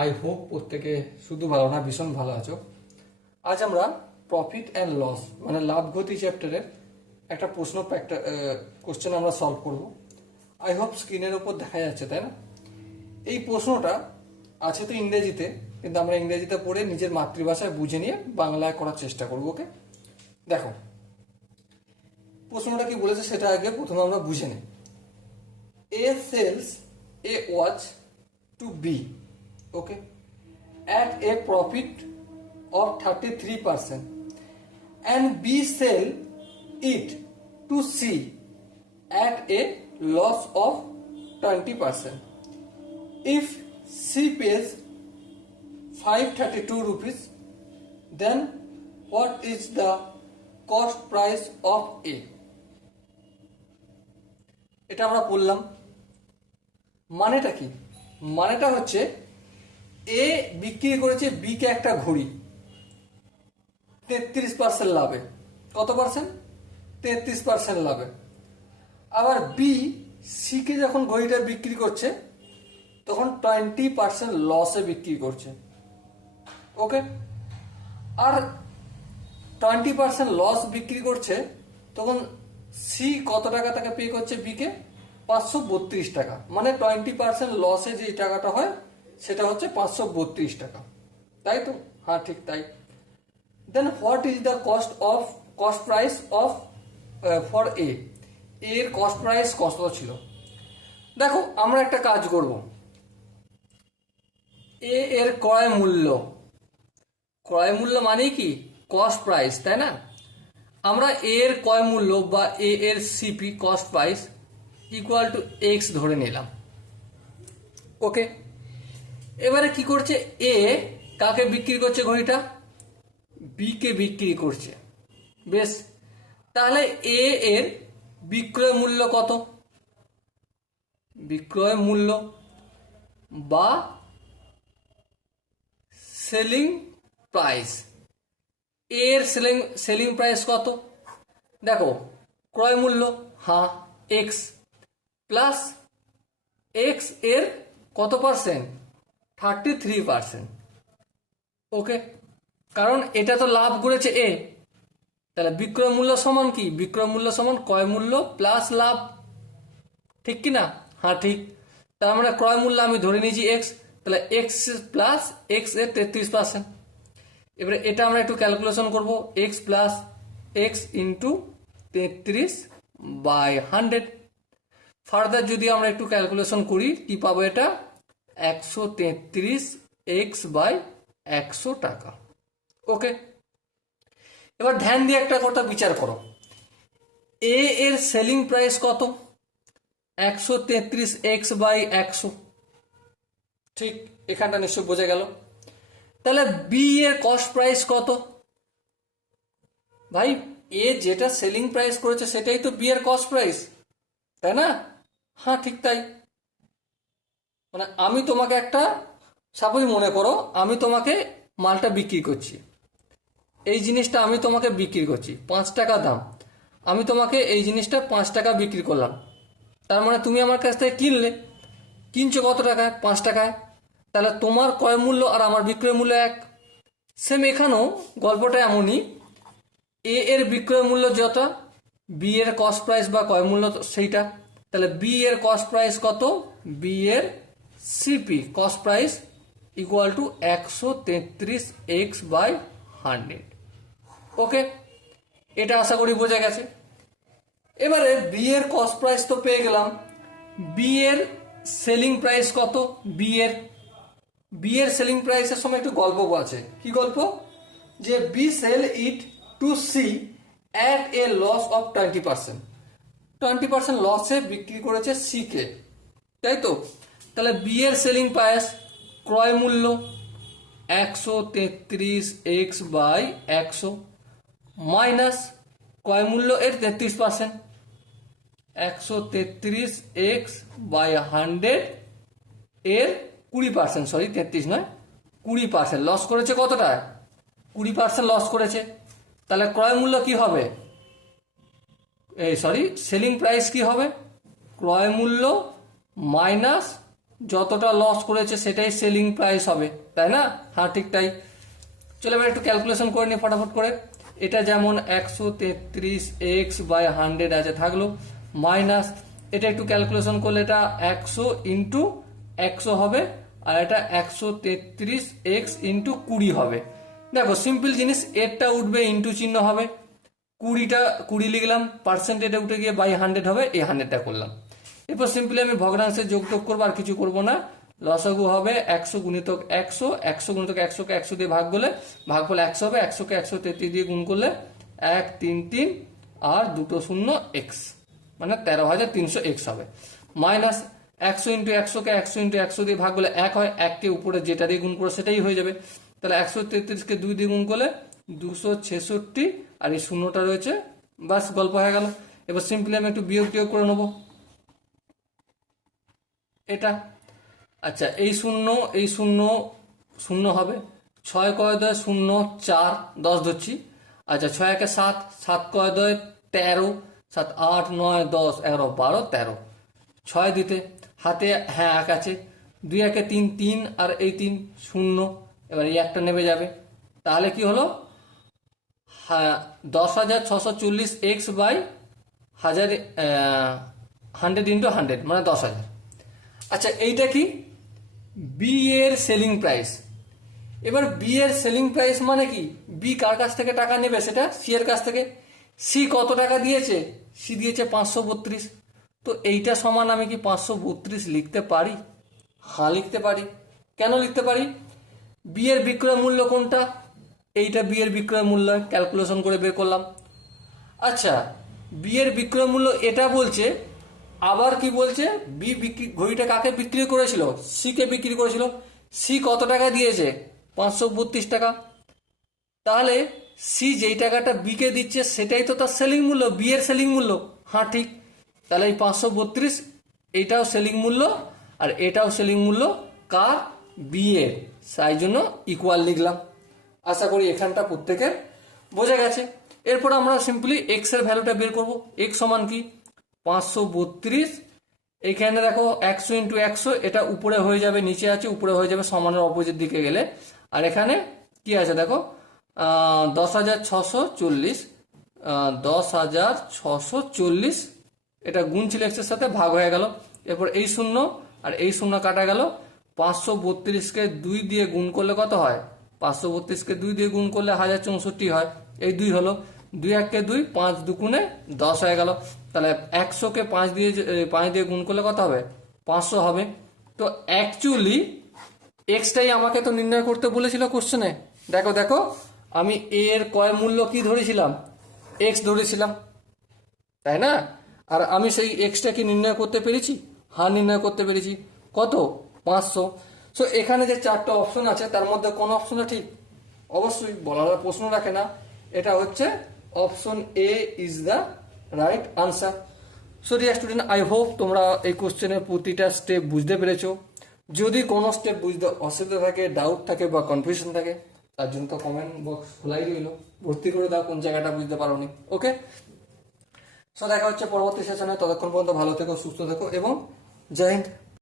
I hope প্রত্যেকে শুধু ভালো না, ভীষণ ভালো আছো। আজ আমরা প্রফিট অ্যান্ড লস মানে লাভ ক্ষতি চ্যাপ্টারের একটা প্রশ্ন কোশ্চেন আমরা সলভ করব। আই হোপ স্ক্রিনের ওপর দেখা যাচ্ছে, তাই না? এই প্রশ্নটা আছে তো ইংরেজিতে, কিন্তু আমরা ইংরেজিতে পড়ে নিজের মাতৃভাষায় বুঝে নিয়ে বাংলায় করার চেষ্টা করবো। ওকে, দেখো প্রশ্নটা কি বলেছে সেটা আগে প্রথমে আমরা বুঝে নিই। A sells a watch to B, okay, at a profit of 33% and B sell it to C at a loss of 20%. If C pays 532 rupees, then what is the cost price of A? এটা আমরা বললাম, মানেটা কি? মানেটা হচ্ছে এ বিক্রি করেছে B কে একটা ঘড়ি 33% লাভে। কত পার্সেন্ট? 33% লাভে। আবার বি সি কে যখন ঘড়িটা বিক্রি করছে তখন 20% লসে বিক্রি করছে। ওকে, আর 20% লস বিক্রি করছে তখন সি কত টাকা তাকে পে করছে বি কে? 532 টাকা। মানে 20% লসে যে টাকাটা হয় সেটা হচ্ছে 532 টাকা, তাই তো? হ্যাঁ, ঠিক তাই। Then what is the cost price of for A? এর কস্ট প্রাইস কত ছিল? দেখো আমরা একটা কাজ করব, এ এর ক্রয় মূল্য মানে কি? কস্ট প্রাইস, তাই না? আমরা এর ক্রয় মূল্য বা এ এর CP cost price equal two x ধরে নিলাম। ওকে, এবারে কি করছে? এ কাকে বিক্রি করছে ঘড়িটা? বি কে বিক্রি করছে। বেশ, তাহলে এ এর বিক্রয় মূল্য কত? বিক্রয় মূল্য বা সেলিং প্রাইস। এর সেলিং প্রাইস কত? দেখো ক্রয় মূল্য, হ্যাঁ, এক্স প্লাস এক্স এর কত পার্সেন্ট? 33%। ওকে, কারণ এটা তো লাভ করেছে এ, তাহলে বিক্রয় মূল্য সমান কি? বিক্রয় মূল্য সমান ক্রয় মূল্য প্লাস লাভ, ঠিক কি না? হ্যাঁ ঠিক। তার মানে ক্রয় মূল্য আমি ধরে নিয়েছি এক্স, তাহলে এক্স প্লাস এক্স এর 33%। এবারে এটা আমরা একটু ক্যালকুলেশন করব, x plus x into 33/100। Further যদি আমরা একটু ক্যালকুলেশন করি কি পাবো? এটা 133 এক্স বাই 100 টাকা। ওকে, এবার ধ্যান দিয়ে একটা কথা বিচার করো, এ এর সেলিং প্রাইস কত? 133 এক্স বাই 100। ঠিক, এখানটা নিশ্চয় বোঝা গেল। তাহলে বি এর কস্ট প্রাইস কত? ভাই এ যেটা সেলিং প্রাইস করেছে সেটাই তো বি এর কস্ট প্রাইস, তাই না? হ্যাঁ ঠিক তাই। মানে আমি তোমাকে একটা, সাপোজ মনে করো আমি তোমাকে মালটা বিক্রি করছি, এই জিনিসটা আমি তোমাকে বিক্রি করছি 5 টাকা দাম, আমি তোমাকে এই জিনিসটা 5 টাকা বিক্রি করলাম। তার মানে তুমি আমার কাছ থেকে কিনছো কত টাকায়? 5 টাকায়। তাহলে তোমার ক্রয় মূল্য আর আমার বিক্রয় মূল্য এক। সেম এখানেও গল্পটা এমনই, এ এর বিক্রয় মূল্য যত, বি এর কস্ট প্রাইস বা ক্রয় মূল্য সেইটা। তাহলে বি এর কস্ট প্রাইস কত? বি এর CP cost price equal to 133 x by 100। Okay, এটা আশা করি বোঝা গেছে। এবারে বি এর কস্ট প্রাইস তো পেয়ে গেলাম, বি এর সেলিং প্রাইস কত? বি এর সেলিং প্রাইসের সময় একটু গল্প আছে। কি গল্প? যে B sell it to C at a loss of 20%। 20% লসে বিক্রি করেছে সি কে, তাই তো? তাহলে বি এর সেলিং প্রাইস ক্রয় মূল্য 133 এক্স বাই 100 মাইনাস ক্রয় মূল্য এর 33%, 133 এক্স বাই 100 এর 20%, সরি 33 নয় 20% লস করেছে। কতটা? 20% লস করেছে। তাহলে ক্রয় মূল্য কি হবে? সেলিং প্রাইস কি হবে? ক্রয় মূল্য মাইনাস যতটা লস করেছে সেটাই সেলিং প্রাইস হবে, তাই না? হ্যাঁ ঠিক তাই। চলো এবার একটু ক্যালকুলেশন করে নিই ফটাফট করে। এটা যেমন 133x বাই 100 আছে থাকলো, মাইনাস এটা একটু ক্যালকুলেশন করলে এটা 100 ইন্টু 100 হবে, আর এটা 133x ইন্টু 20 হবে। দেখো সিম্পল জিনিস, এরটা উঠবে ইন্টু চিহ্ন হবে, 20 লিখলাম, পার্সেন্টেজে উঠে গিয়ে বাই 100 হবে, এই 100টা করলাম। এরপর সিম্পলি আমি ভগ্নাংশে যোগ করবো, আর কিছু করবো না। লসাগু হবে 100 গুণিতক 100, 100 গুণিতক 100 কে 100 দিয়ে ভাগ করলে ভাগফল 100 হবে, 100 কে 133 দিয়ে গুণ করলে 133 আর 2 শূন্য x, মানে 13,300 x হবে। মাইনাস 100 ইন্টু 100 কে 100 ইন্টু 100 দিয়ে ভাগ করলে 1 হয়, 1 কে উপরে যেটা দিয়ে গুণ করে সেটাই হয়ে যাবে। তাহলে 133 কে 2 দিয়ে গুণ করলে 266, আর এই শূন্যটা রয়েছে, বাস গল্প হয়ে গেল। এবার সিম্পলি আমি একটু বিয়োগ টিয়োগ করে নেবো এটা। আচ্ছা এই শূন্য শূন্য হবে, 6 কয় 10 0 4 10 ধরছি। আচ্ছা 6 একে 7, 7 কয় 10 13, 7 8 9 10 11 12 13, 6 দিতে হাতে হ্যাঁ 1 আছে, 2 একে 3 3, আর এই 3 0, এবার এই একটা নেমে যাবে। তাহলে কি হলো, হ্যাঁ 10,640 x বাই 100 ইন্টু 100 মানে 10,000। আচ্ছা এইটা কি, বি এর সেলিং প্রাইস। এবার বি এর সেলিং প্রাইস মানে কি, বি কার কাছ থেকে টাকা নেবে, সেটা সি এর কাছ থেকে। সি কত টাকা দিয়েছে, সি দিয়েছে 532। তো এইটা সমান আমি কি 532 লিখতে পারি? হ্যাঁ লিখতে পারি। কেন লিখতে পারি, বি এর বিক্রয় মূল্য কোনটা, এইটা বি এর বিক্রয় মূল্য, ক্যালকুলেশন করে বের করলাম। আচ্ছা বি এর বিক্রয় মূল্য এটা বলছে, আবার কি বলছে, বি বিক্রি ঘড়িটা কাকে বিক্রি করেছিল, সি কে বিক্রি করেছিল। সি কত টাকা দিয়েছে, 532 টাকা। তাহলে সি যেই টাকাটা বি কে দিচ্ছে সেটাই তো তার সেলিং মূল্য, বি এর সেলিং মূল্য। হ্যাঁ ঠিক, তাহলে এই 532 এইটাও সেলিং মূল্য, আর এটাও সেলিং মূল্য কার, বি এর, তাই জন্য ইকুয়াল লিখলাম। আশা করি এখানটা প্রত্যেকের বোঝা গেছে। এরপর আমরা সিম্পলি এক্স এর ভ্যালুটা বের করব। এক্স সমান কি 532, এইখানে দেখো 100 ইন্টু 100, এটা উপরে হয়ে যাবে, নিচে আছে, উপরে হয়ে যাবে সমানের অপোজিট দিকে গেলে। আর এখানে কি আছে দেখো 10,640, 10,640, এটা গুণ ছিল এক্সের সাথে, ভাগ হয়ে গেল। এরপর এই শূন্য আর এই শূন্য কাটা গেল, 532কে 2 দিয়ে গুণ করলে কত হয়, 532কে 2 দিয়ে গুণ করলে 1064 হয়, এই 2 হলো, 2 1 2, 5 2 10 হয়ে গেল। তাহলে 100কে 5 দিয়ে গুণ করলে কত হবে, 500 হবে। তো অ্যাকচুয়ালি এক্সটাই আমাকে তো নির্ণয় করতে বলেছিল কোশ্চেনে। দেখো দেখো আমি এ এর কয় মূল্য কি ধরেছিলাম, এক্স ধরেছিলাম, তাই না? আর আমি সেই এক্সটা কি নির্ণয় করতে পেরেছি, হ্যাঁ নির্ণয় করতে পেরেছি। কত, 500। সো এখানে যে 4টা অপশন আছে তার মধ্যে কোন অপশনটা ঠিক, অবশ্যই বলার প্রশ্ন রাখে না, এটা হচ্ছে option A is the right answer. So dear student, I hope তোমরা এই কোশ্চেনের প্রতিটা স্টেপ বুঝতে পেরেছো। যদি কোনো স্টেপ বুঝতে অসুবিধা থাকে, ডাউট থাকে বা কনফিউশন থাকে, তার জন্য তো কমেন্ট বক্স খোলাই রইল, ভর্তি করে দাও কোন জায়গাটা বুঝতে পারোনি। ওকে, সো দেখা হচ্ছে পরবর্তী সেশনে, ততক্ষণ পর্যন্ত ভালো থেকো, সুস্থ থেকো এবং জয় হিন্দ।